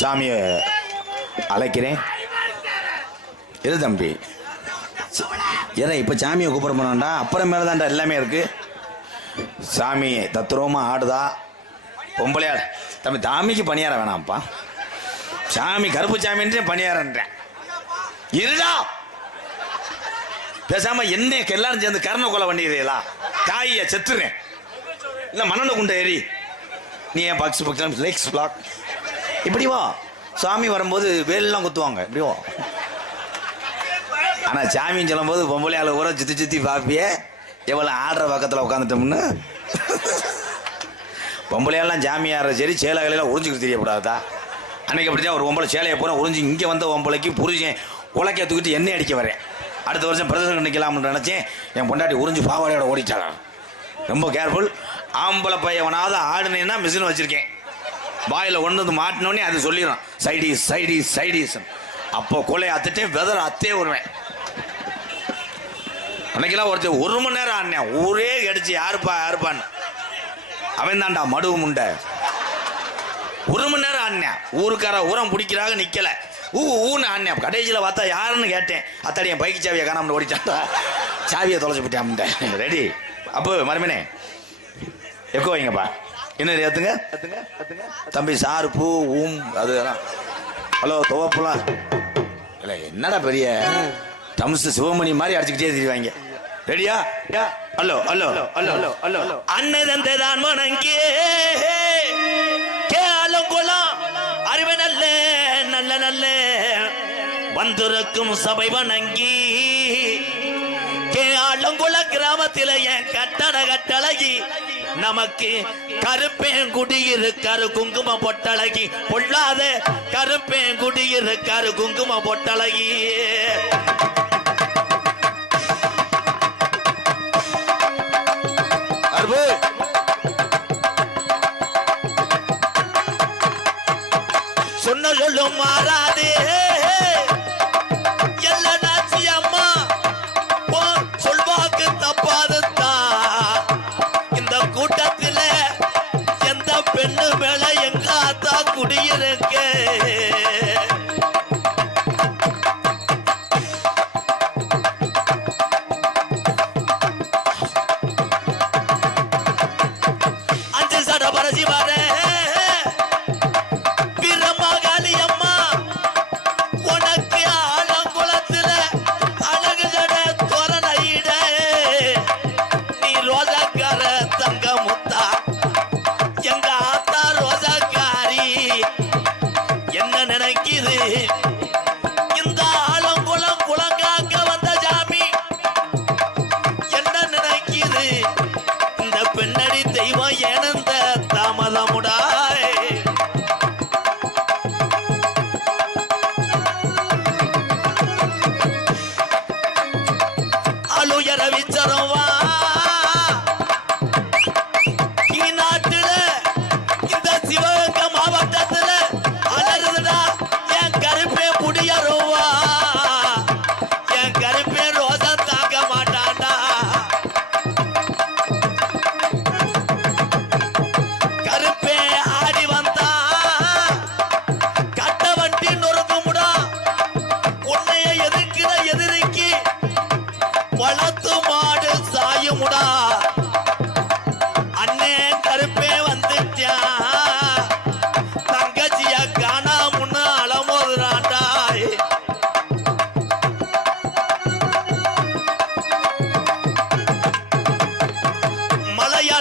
சாமியை அழைக்கிறேன். இரு தம்பி. ஏன்னா இப்போ சாமியை கூப்பிட போனோம்டா அப்புறம் மேலே தான்டா எல்லாமே இருக்குது சாமி தத்ரூபமாக ஆடுதா? பொம்பளையா தம்பி தாமிக்கு பணியார வேணாம்ப்பா. சாமி கருப்பு சாமின்றே பணியாரன்றேன். இருடா! பேசாம என்ன எல்லாரும் சேர்ந்து கரண கொலை பண்ணிடுறீங்களா தாயை செத்துறேன். இல்லை மணல குண்டை ஏறி. நீ ஏன் பாக்ஸ் பாக்ஸ் லெக்ஸ் பிளாக் இப்படி வா. சாமி வரும்போது வேலெல்லாம் குத்துவாங்க. இப்படி வா. ஆனால் சாமின்னு சொல்லும்போது பொம்பளை ஆளு ஊற சுத்தி சுத்தி பாப்பியே எவ்வளோ ஆடுற பக்கத்தில் உட்காந்துட்டோம்னு. பொம்பளையாலாம் சாமி ஆடுற சரி சேலைகளெல்லாம் உறிஞ்சிக்கிட்டு தெரியக்கூடாதா அப்படி தான் ஒரு பொம்பளை சேலையை பூரா உறிஞ்சி இங்கே வந்த பொம்பளைக்கு புரிஞ்சேன். உலக்கைய தூக்கிட்டு எண்ணெய் அடிக்க வரேன். அடுத்த வருஷம் பிரதமர் நிற்கலாம்னு நினச்சேன். என் பொண்டாட்டி உறிஞ்சி பாவாடையோட ஓடிட்டாங்க ரொம்ப கேர்ஃபுல் ஆம்பளை பையவனாவது ஆடுனேன்னா மிஷின் வச்சுருக்கேன். வாயில் ஒன்று வந்து மாட்டினோடனே அது சொல்லிடும் சைடீஸ் சைடிஸ் சைடீஸ். அப்போ கொலை அத்துட்டே வெதர் அத்தே வருவேன். அன்னைக்கெல்லாம் ஒருத்தர் ஒரு மணி நேரம் ஆனேன் ஊரே கிடச்சி யாருப்பா யாருப்பான்னு. அவன் தான்டா மடுவு முண்டை. ஒரு மணி நேரம் ஆனேன் ஊருக்கார உரம் பிடிக்கிறாங்க நிற்கலை ஊ ஊன்னு ஆனேன் கடைசியில் பார்த்தா யாருன்னு கேட்டேன். அத்தாடி என் பைக்கு சாவியை காணாமல் ஓடிட்டான்டா. சாவியை தொலைச்சு போட்டேன் ரெடி. அப்போ மருமனே எக்கோ வைங்கப்பா. என்ன ஏத்துங்க தம்பி சார் பூ ஊம் அதுதான் ஹலோ துவப்புலாம் இல்லை என்னடா பெரிய? டம்ஸ் சிவமணி மாதிரி அடிச்சுக்கிட்டே திரிவாங்க. ரெடியா hello hello hello hello hello அண்ணன் தான் வணங்கே. கேளும் குலம் அறிவு நல்ல நல்ல நல்ல. வந்திருக்கும் சபை வணங்கி. கேளுங்குள கிராமத்தில என் கட்டட கட்டழகி. நமக்கு கருப்பேன் குடியிருக்காரு குங்கும பொட்டழகி. பொல்லாத கருப்பேன் குடியிருக்காரு குங்கும பொட்டழகி இந்த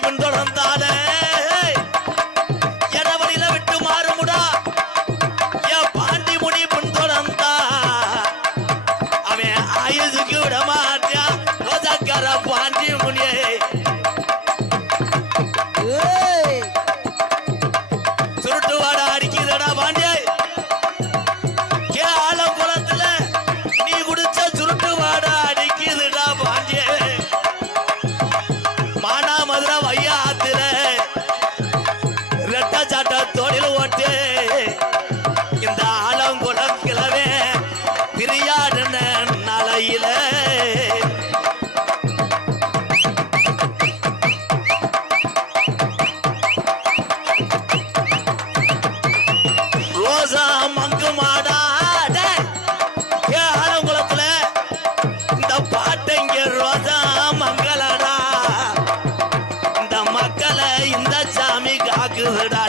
தலைவன் தொடர்ந்தார். இந்த சாமி காக்குதுடா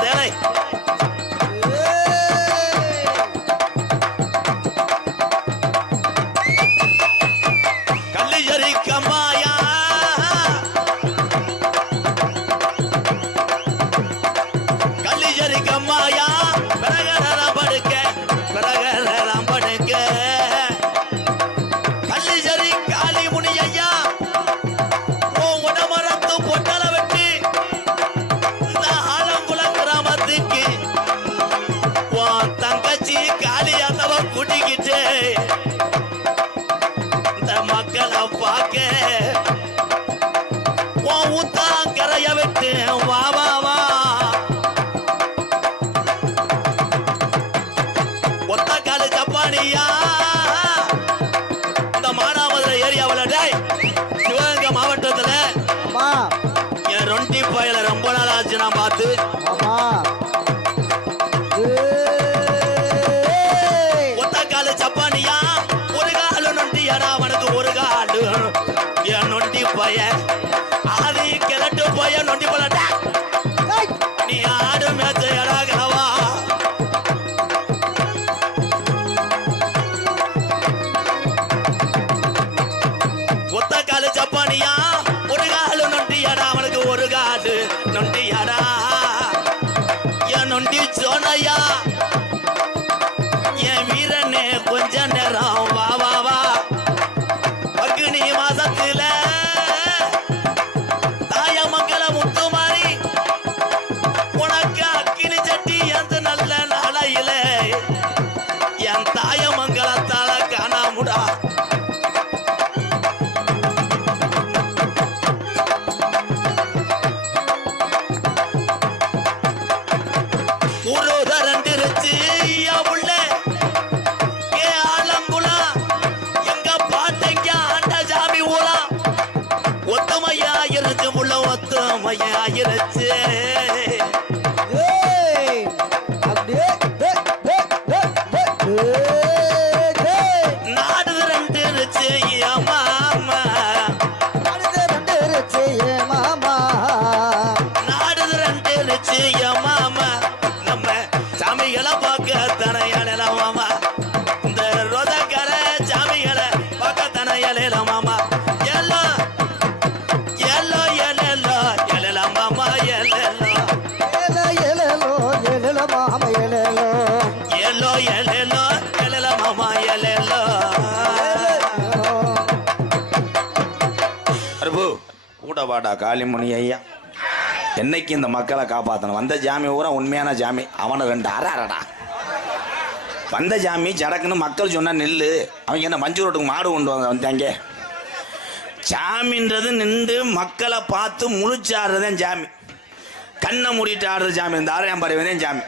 கொஞ்ச நேரம் வாடா காளிமுனி ஐயா. என்னைக்கு இந்த மக்களை காப்பாற்றணும் வந்த ஜாமி பூரா உண்மையான ஜாமி. அவனை ரெண்டு அற அரடா வந்த ஜாமி ஜடக்குன்னு மக்கள் சொன்னா நெல்லு. அவங்க என்ன மஞ்சு ரோட்டுக்கு மாடு கொண்டு வந்து வந்தாங்க. ஜாமின்றது நின்று மக்களை பார்த்து முழிச்சு ஆடுறதே ஜாமி. கண்ணை மூடிட்டு ஆடுற ஜாமி. இந்த ஆரையாம் பாரு ஜாமி.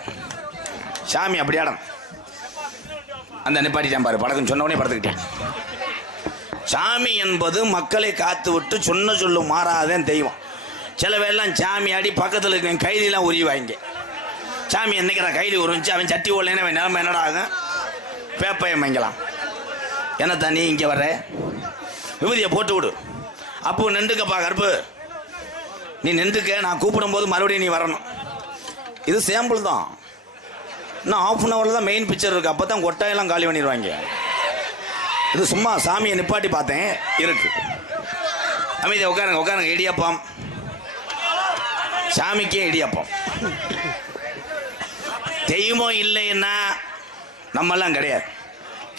சாமி அப்படி ஆடணும் அந்த நிப்பாட்டிட்டான் பாரு. படக்குன்னு சொன்ன உடனே படுத்துக்கிட்டேன். சாமி என்பது மக்களை காத்து விட்டு சொன்ன சொல்லு மாறாதேன் தெய்வம். சில பேர்லாம் சாமி ஆடி பக்கத்தில் இருக்க கைதிலாம் உரிவாங்க சாமி என்னைக்கிற கைதி உரிஞ்சு அவன் சட்டி ஓடலைன்னு அவன் நிலமை என்னடா ஆகும்? பேப்பையம் வாங்கலாம் என்ன தண்ணி இங்கே வர்ற? விபதியை போட்டு விடு. அப்போ நின்றுக்கப்பா கருப்பு. நீ நின்றுக்க நான் கூப்பிடும்போது மறுபடியும் நீ வரணும். இது சாம்பிள் தான். இன்னும் ஆஃப் அன் ஹவரில் தான் மெயின் பிக்சர் இருக்குது அப்போ தான் கொட்டாயெல்லாம் காலி பண்ணிடுவாங்க. இது சும்மா சாமியை நிப்பாட்டி பார்த்தேன். இருக்கு. அமைதியா உட்காருங்க உட்காருங்க. இடியாப்பம். சாமிக்கே இடியப்பம். தெய்வம் இல்லைன்னா நம்மெல்லாம் கிடையாது.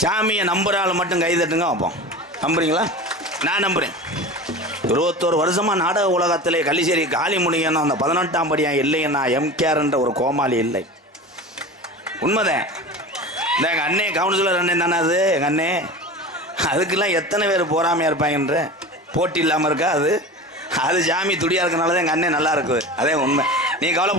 சாமியை நம்புற ஆள் மட்டும் கை தட்டுங்க வைப்போம். நம்புறீங்களா? நான் நம்புறேன். இருபத்தோரு வருஷமா நாடக உலகத்திலே கள்ளிச்சேரி காலி முனியன் அந்த பதினெட்டாம் படியாக இல்லைன்னா எம்கேஆர் என்ற ஒரு கோமாளி இல்லை. உண்மைதான். இந்த எங்கள் அண்ணே கவுன்சிலர் அண்ணே தானே அது? எங்கள் அண்ணே? அதுக்கெல்லாம் எத்தனை பேர் போறாமையா இருப்பாங்கன்ற? போட்டி இல்லாமல் இருக்கா அது? அது ஜாமி துடியா இருக்கனால தான் எங்கள் அண்ணன் நல்லா இருக்குது. அதே உண்மை. நீ கவலைப்பட